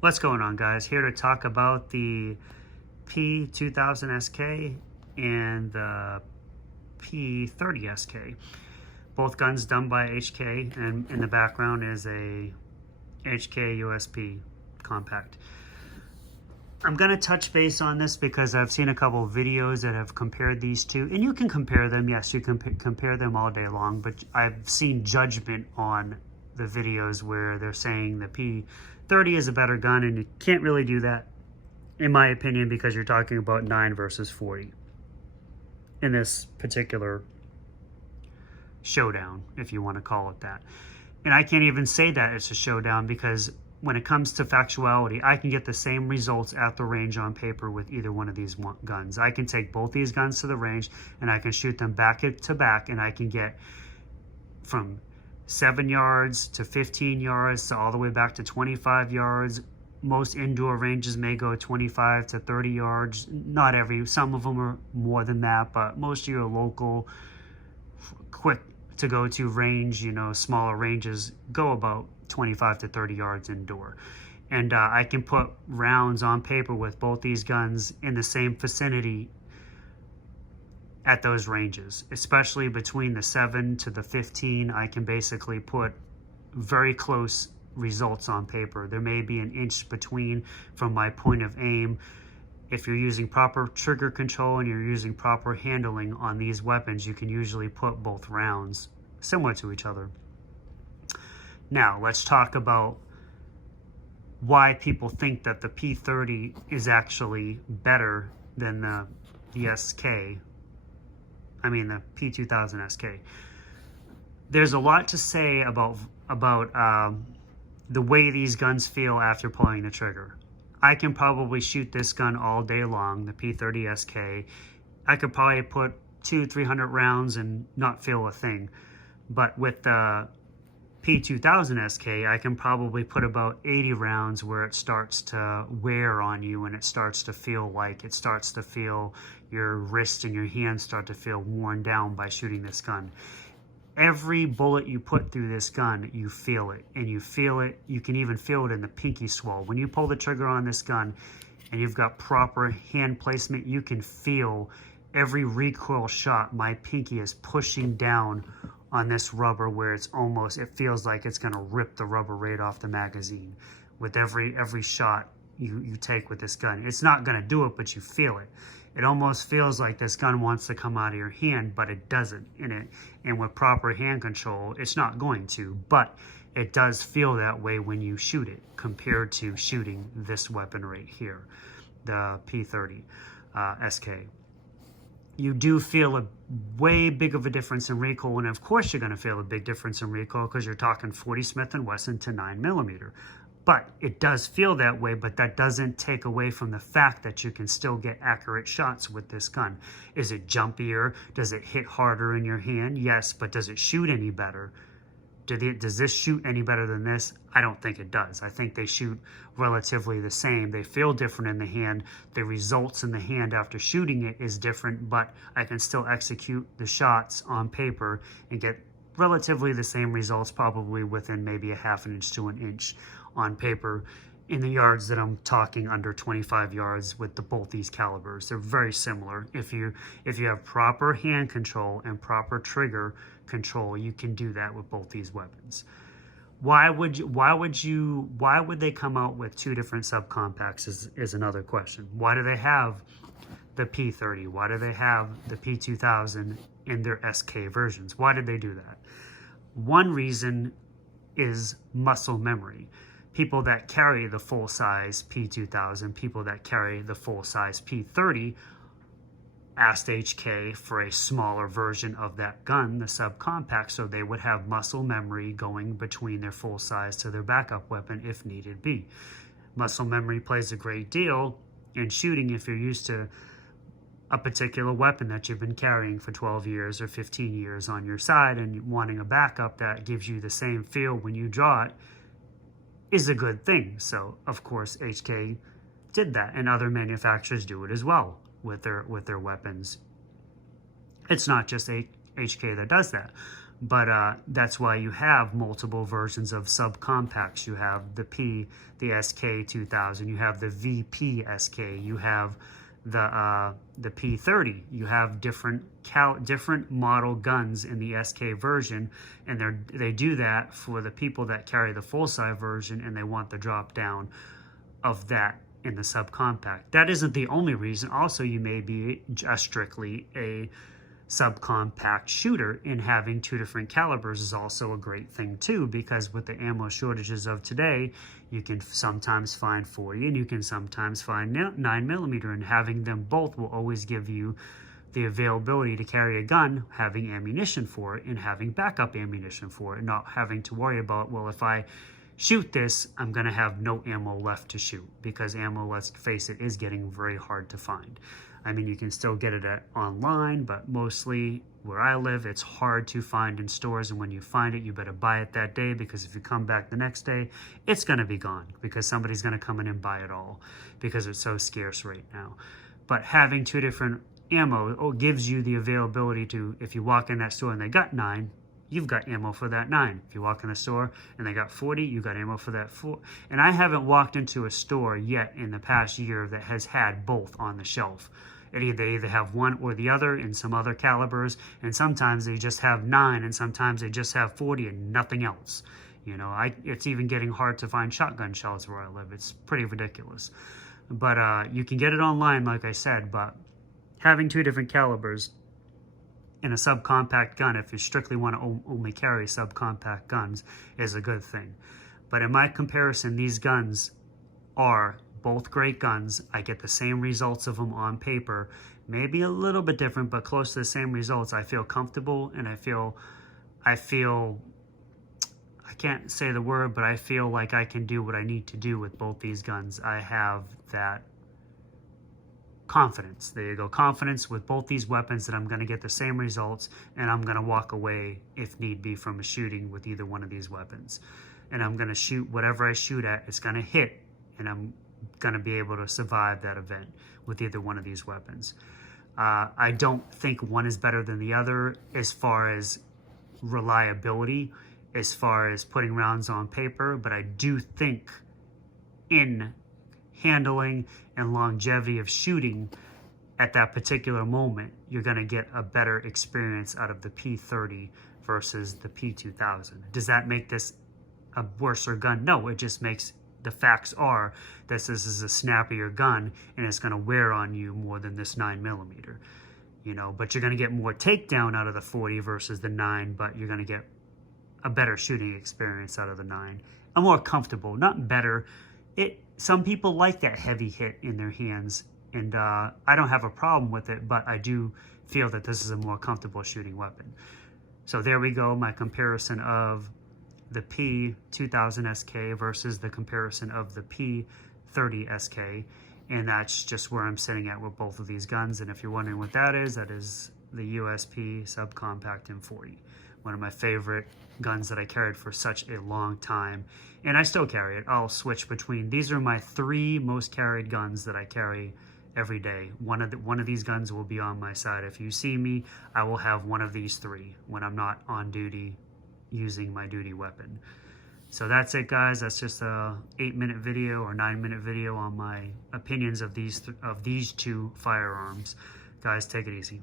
What's going on, guys? Here to talk about the p2000sk and the p30sk. Both guns done by HK, and in the background is a HK USP compact. I'm going to touch base on this because I've seen a couple of videos that have compared these two, and you can compare them. Yes, you can compare them all day long, but I've seen judgment on the videos where they're saying the p30 is a better gun, and you can't really do that, in my opinion, because you're talking about 9 versus 40 in this particular showdown, if you want to call it that. And I can't even say that it's a showdown because when it comes to factuality, I can get the same results at the range on paper with either one of these guns. I can take both these guns to the range and I can shoot them back to back, and I can get from 7 yards to 15 yards to all the way back to 25 yards. Most indoor ranges may go 25 to 30 yards. Not every, some of them are more than that, but most of your local, quick to go to range, smaller ranges go about 25 to 30 yards indoor. And I can put rounds on paper with both these guns in the same vicinity at those ranges, especially between the 7 to the 15. I can basically put very close results on paper. There may be an inch between from my point of aim. If you're using proper trigger control and you're using proper handling on these weapons, you can usually put both rounds similar to each other. Now, let's talk about why people think that the p30 is actually better than the p2000sk. There's a lot to say about the way these guns feel after pulling the trigger. I can probably shoot this gun all day long, the p30sk. I could probably put 200-300 rounds and not feel a thing. But with the p2000sk, I can probably put about 80 rounds where it starts to wear on you, and it starts to feel your wrist and your hands start to feel worn down by shooting this gun. Every bullet you put through this gun, you feel it, and you can even feel it in the pinky swell. When you pull the trigger on this gun and you've got proper hand placement, you can feel every recoil shot. My pinky is pushing down on this rubber where it feels like it's going to rip the rubber right off the magazine with every shot you take with this gun. It's not going to do it, but you feel it. It almost feels like this gun wants to come out of your hand, but it doesn't. And with proper hand control, it's not going to, but it does feel that way when you shoot it compared to shooting this weapon right here, the p30sk. You do feel a way big of a difference in recoil, and of course you're going to feel a big difference in recoil because you're talking 40 Smith & Wesson to 9mm. But it does feel that way, but that doesn't take away from the fact that you can still get accurate shots with this gun. Is it jumpier? Does it hit harder in your hand? Yes, but does it shoot any better? Does this shoot any better than this? I don't think it does. I think they shoot relatively the same. They feel different in the hand. The results in the hand after shooting it is different, but I can still execute the shots on paper and get relatively the same results, probably within maybe a ½ inch to an inch on paper in the yards that I'm talking, under 25 yards with both these calibers. They're very similar. If you have proper hand control and proper trigger control, you can do that with both these weapons. Why would they come out with two different subcompacts is another question. Why do they have the p30? Why do they have the p2000 in their SK versions? Why did they do that? One reason is muscle memory. People that carry the full-size p2000, people that carry the full-size p30, asked HK for a smaller version of that gun, the subcompact, so they would have muscle memory going between their full-size to their backup weapon if needed be. Muscle memory plays a great deal in shooting if you're used to a particular weapon that you've been carrying for 12 years or 15 years on your side, and wanting a backup that gives you the same feel when you draw it is a good thing. So of course HK did that, and other manufacturers do it as well with their weapons. It's not just HK that does that, But that's why you have multiple versions of subcompacts. You have the SK2000, you have the VP-SK, you have the P30. You have different model guns in the SK version, and they do that for the people that carry the full-size version and they want the drop down of that in the subcompact. That isn't the only reason. Also, you may be strictly a subcompact shooter, and having two different calibers is also a great thing too, because with the ammo shortages of today, you can sometimes find 40 and you can sometimes find 9mm, and having them both will always give you the availability to carry a gun, having ammunition for it and having backup ammunition for it, and not having to worry about, well, if I shoot this, I'm going to have no ammo left to shoot, because ammo, let's face it, is getting very hard to find. I mean, you can still get it online, but mostly where I live, it's hard to find in stores. And when you find it, you better buy it that day, because if you come back the next day, it's going to be gone, because somebody's going to come in and buy it all, because it's so scarce right now. But having two different ammo gives you the availability to, if you walk in that store and they got 9, you've got ammo for that 9. If you walk in the store and they got 40, you got ammo for that 4. And I haven't walked into a store yet in the past year that has had both on the shelf. They either have one or the other in some other calibers, and sometimes they just have 9, and sometimes they just have 40 and nothing else. You know, it's even getting hard to find shotgun shells where I live. It's pretty ridiculous. But you can get it online, like I said, but having two different calibers in a subcompact gun, if you strictly want to only carry subcompact guns, is a good thing. But in my comparison, these guns are both great guns. I get the same results of them on paper, maybe a little bit different, but close to the same results. I feel comfortable, and I feel, I can't say the word, but I feel like I can do what I need to do with both these guns. I have that confidence. There you go. Confidence with both these weapons that I'm going to get the same results, and I'm going to walk away, if need be, from a shooting with either one of these weapons. And I'm going to shoot whatever I shoot at, it's going to hit, and I'm going to be able to survive that event with either one of these weapons. I don't think one is better than the other as far as reliability, as far as putting rounds on paper, but I do think in handling and longevity of shooting at that particular moment, you're going to get a better experience out of the P30 versus the P2000. Does that make this a worse gun? No, it just makes, the facts are that this is a snappier gun, and it's going to wear on you more than this 9mm. You know, but you're going to get more takedown out of the 40 versus the 9, but you're going to get a better shooting experience out of the 9. A more comfortable, not better. Some people like that heavy hit in their hands, and I don't have a problem with it, but I do feel that this is a more comfortable shooting weapon. So there we go, my comparison of the p2000sk versus the comparison of the p30sk, and that's just where I'm sitting at with both of these guns. And if you're wondering what that is the USP Subcompact M40, one of my favorite guns that I carried for such a long time, and I still carry it. I'll switch between, these are my 3 most carried guns that I carry every day. One of these guns will be on my side. If you see me, I will have one of these 3 when I'm not on duty using my duty weapon. So that's it, guys. That's just a 8-minute video or 9-minute video on my opinions of these 2 firearms. Guys, take it easy.